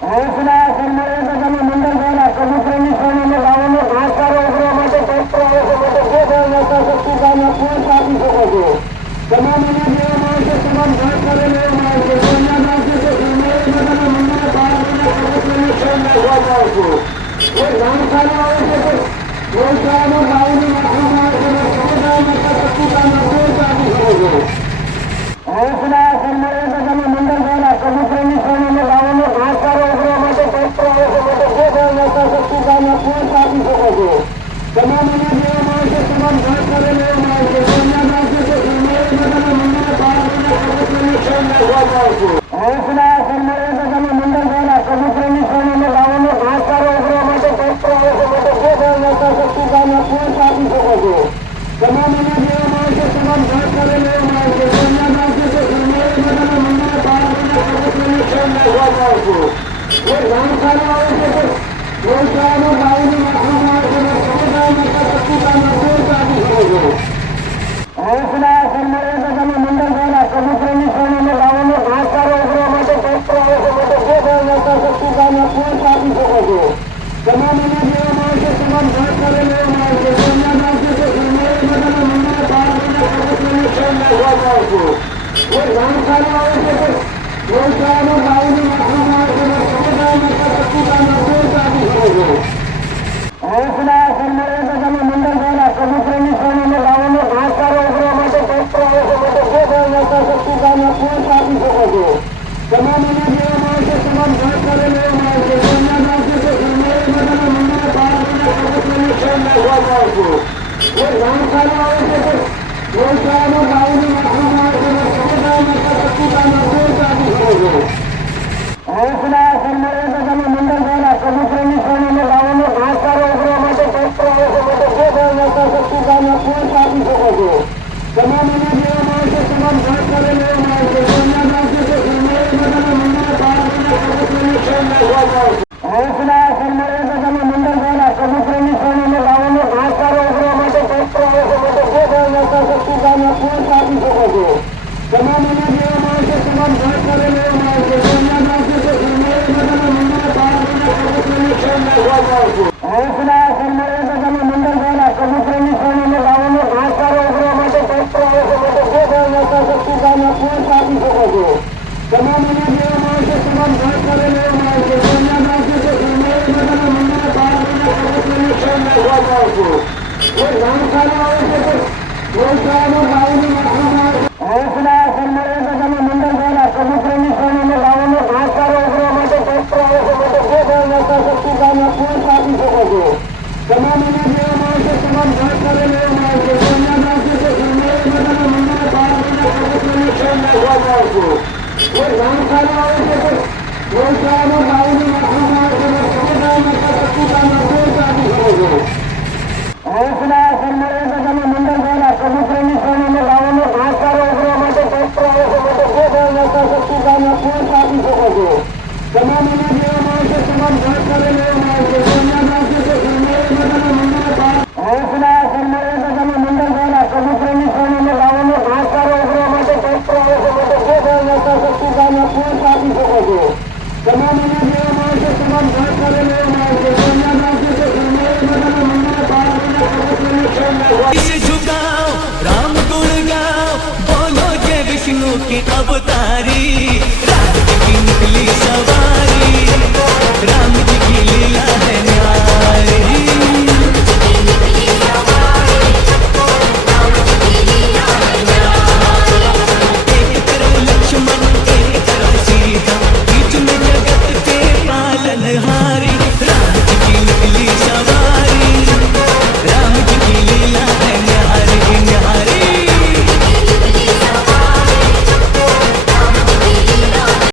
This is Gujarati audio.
હંસના સન્માનિત મંડળ દ્વારા કબૂતરની શ્રેણીને ગાયોને ઘાસચારો ઉગરવા માટે ટ્રેક્ટર આવે છે માટે જે ગાય શક્તિદાનના પૂર્ણ આપી શકો છો. તમામ અનાજ લેવામાં આવશે, તમામ ઘાસચારો લેવામાં આવશે. મંડળ બહાર કબૂતરની શ્રેણી નાખવામાં આવશે. એ ઘાસચારો આવે છે તો ગૌશાળામાં ગાયોને નાખવામાં આવશે અને સમુદાય શક્તિદાનના પૂર્ણ આપી શકો છો. હંસના સન્માનિત મંડળ દ્વારા કબૂતરની શ્રેણીને ગાયોને ઘાસચારો ઉગરવા માટે ટ્રેક્ટર આવે છે માટે જે ગાય શક્તિદાનના પૂર્ણ આપી શકો છો. તમામ અનાજ લેવામાં આવશે, તમામ ઘાસચારો લેવામાં આવશે. હંસના સન્માનિત મંડળ દ્વારા કબૂતરની શ્રેણીને ગાયોને ઘાસચારો ઉગરવા માટે ટ્રેક્ટર આવે છે માટે જે ગાય શક્તિદાનના પૂર્ણ આપી શકો છો. તમામ અનાજ લેવામાં આવશે, તમામ ઘાસચારો લેવામાં આવશે. એ ઘાસચારો આવે છે તો ગૌશાળામાં ગાયોને નાખવામાં આવશે અને સમુદાય શક્તિદાનના પૂર્ણ આપી શકો છો. હંસના સન્માનિત મંડળ દ્વારા કબૂતરની શ્રેણીને ગાયોને ઘાસચારો ઉગરવા માટે ટ્રેક્ટર આવે છે માટે જે ગાય શક્તિદાનના પૂર્ણ આપી શકો છો. તમામ અનાજ લેવામાં આવશે, તમામ ઘાસચારો લેવામાં આવશે. એ ઘાસચારો આવે છે તો ગૌશાળામાં ગાયોને નાખવામાં આવશે અને સમુદાય શક્તિદાનના પૂર્ણ આપી શકો છો. હંસના સન્માનિત મંડળ દ્વારા કબૂતરની શ્રેણીને ગાયોને ઘાસચારો ઉગરવા માટે ટ્રેક્ટર આવે છે માટે જે ગાય શક્તિદાનના પૂર્ણ આપી શકો છો. તમામ અનાજ લેવામાં આવશે, તમામ ઘાસચારો લેવામાં આવશે. એ ઘાસચારો આવે છે તો ગૌશાળામાં ગાયોને નાખવામાં આવશે અને સમુદાય શક્તિદાનના પૂર્ણ આપી શકો છો. હંસના સન્માનિત મંડળ દ્વારા કબૂતરની શ્રેણીને ગાયોને ઘાસચારો ઉગરવા માટે ટ્રેક્ટર આવે છે માટે જે ગાય શક્તિદાનના પૂર્ણ આપી શકો છો. તમામ અનાજ લેવામાં આવશે, તમામ ઘાસચારો લેવામાં આવશે. હંસના સન્માનિત મંડળ દ્વારા કબૂતરની શ્રેણીને ગાયોને ઘાસચારો ઉગરવા માટે ટ્રેક્ટર આવે છે માટે જે ગાય શક્તિદાનના પૂર્ણ આપી શકો છો. તમામ અનાજ લેવામાં આવશે, તમામ ઘાસચારો લેવામાં આવશે. હંસના સન્માનિત મંડળ દ્વારા કબૂતરની શ્રેણીને ગાયોને ઘાસચારો ઉગરવા માટે ટ્રેક્ટર આવે છે માટે જે ગાય શક્તિદાનના પૂર્ણ આપી શકો છો. તમામ અનાજ લેવામાં આવશે, તમામ ઘાસચારો લેવામાં આવશે. એ ઘાસચારો આવે છે તો ગૌશાળામાં ગાયોને નાખવામાં આવશે. હંસના સન્માનિત મંડળ દ્વારા કબૂતરની શ્રેણીને ગાયોને ઘાસચારો ઉગરવા માટે ટ્રેક્ટર આવે છે માટે જે ગાય શક્તિદાનના પૂર્ણ આપી શકો છો. તમામ અનાજ લેવામાં આવશે, તમામ ઘાસચારો લેવામાં આવશે. એ ઘાસચારો આવે છે તો ગૌશાળામાં ગાયોને નાખવામાં આવશે અને સમુદાય શક્તિદાનના પૂર્ણ આપી શકો છો. હંસના સન્માનિત મંડળ દ્વારા કબૂતરની શ્રેણીને ગાયોને ઘાસચારો ઉગરવા માટે ટ્રેક્ટર આવે છે માટે જે ગાય શક્તિદાનના પૂર્ણ આપી શકો છો. તમામ અનાજ લેવામાં આવશે, તમામ ઘાસચારો લેવામાં આવશે. હંસના સન્માનિત મંડળ દ્વારા કબૂતરની શ્રેણીને ગાયોને ઘાસચારો ઉગરવા માટે ટ્રેક્ટર આવે છે માટે જે ગાય શક્તિદાનના પૂર્ણ આપી શકો છો. તમામ અનાજ લેવામાં આવશે, તમામ ઘાસચારો લેવામાં આવશે. झुकाओ राम गुण गाओ, बोलो जय विष्णु के अवतार